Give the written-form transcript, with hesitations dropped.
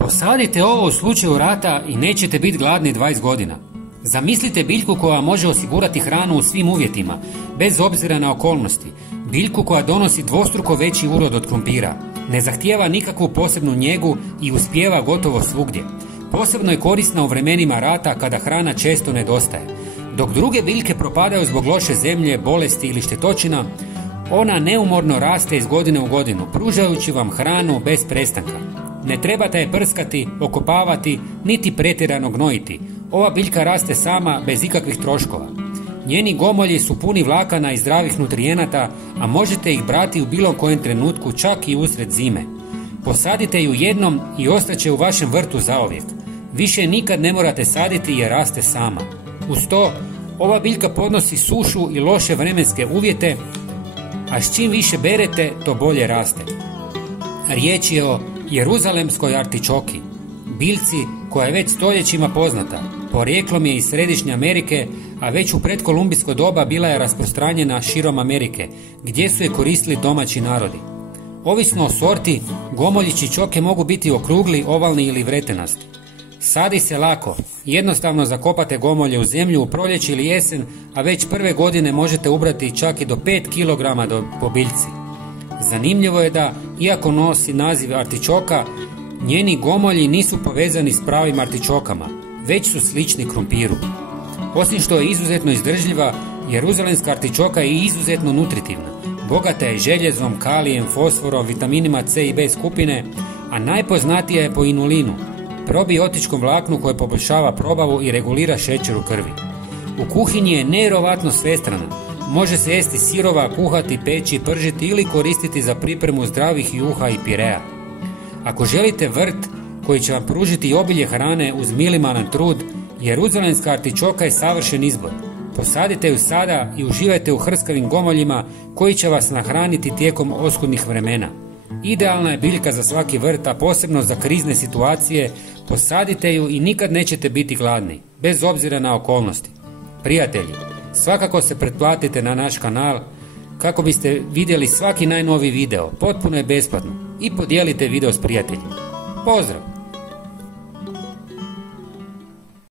Posadite ovo u slučaju rata i nećete biti gladni 20 godina. Zamislite biljku koja može osigurati hranu u svim uvjetima, bez obzira na okolnosti. Biljku koja donosi dvostruko veći urod od krumpira. Ne zahtijeva nikakvu posebnu njegu i uspijeva gotovo svugdje. Posebno je korisna u vremenima rata kada hrana često nedostaje. Dok druge biljke propadaju zbog loše zemlje, bolesti ili štetočina, ona neumorno raste iz godine u godinu, pružajući vam hranu bez prestanka. Ne trebate je prskati, okopavati, niti pretjerano gnojiti. Ova biljka raste sama, bez ikakvih troškova. Njeni gomolji su puni vlakana i zdravih nutrijenata, a možete ih brati u bilo kojem trenutku, čak i usred zime. Posadite ju jednom i ostaće u vašem vrtu zauvijek. Više nikad ne morate saditi jer raste sama. Uz to, ova biljka podnosi sušu i loše vremenske uvjete, a s čim više berete, to bolje raste. Riječ je o jeruzalemskoj artičoki, biljci koja je već stoljećima poznata. Porijeklom je iz Središnje Amerike, a već u predkolumbijsko doba bila je rasprostranjena širom Amerike, gdje su je koristili domaći narodi. Ovisno o sorti, gomolji čičoke mogu biti okrugli, ovalni ili vretenasti. Sadi se lako, jednostavno zakopate gomolje u zemlju u proljeće ili jesen, a već prve godine možete ubrati čak i do 5 kg po biljci. Zanimljivo je da, iako nosi naziv artičoka, njeni gomolji nisu povezani s pravim artičokama, već su slični krumpiru. Osim što je izuzetno izdržljiva, jeruzalemska artičoka je izuzetno nutritivna. Bogata je željezom, kalijem, fosforom, vitaminima C i B skupine, a najpoznatija je po inulinu, probiotičkom vlaknu koje poboljšava probavu i regulira šećer u krvi. U kuhinji je nevjerovatno svestrana. Može se jesti sirova, kuhati, peći, pržiti ili koristiti za pripremu zdravih juha i pirea. Ako želite vrt koji će vam pružiti obilje hrane uz minimalan trud, jeruzalemska artičoka je savršen izbor. Posadite ju sada i uživajte u hrskavim gomoljima koji će vas nahraniti tijekom oskudnih vremena. Idealna je biljka za svaki vrt, a posebno za krizne situacije. Posadite ju i nikad nećete biti gladni, bez obzira na okolnosti. Prijatelji, svakako se pretplatite na naš kanal kako biste vidjeli svaki najnoviji video, potpuno je besplatno, i podijelite video s prijateljima. Pozdrav!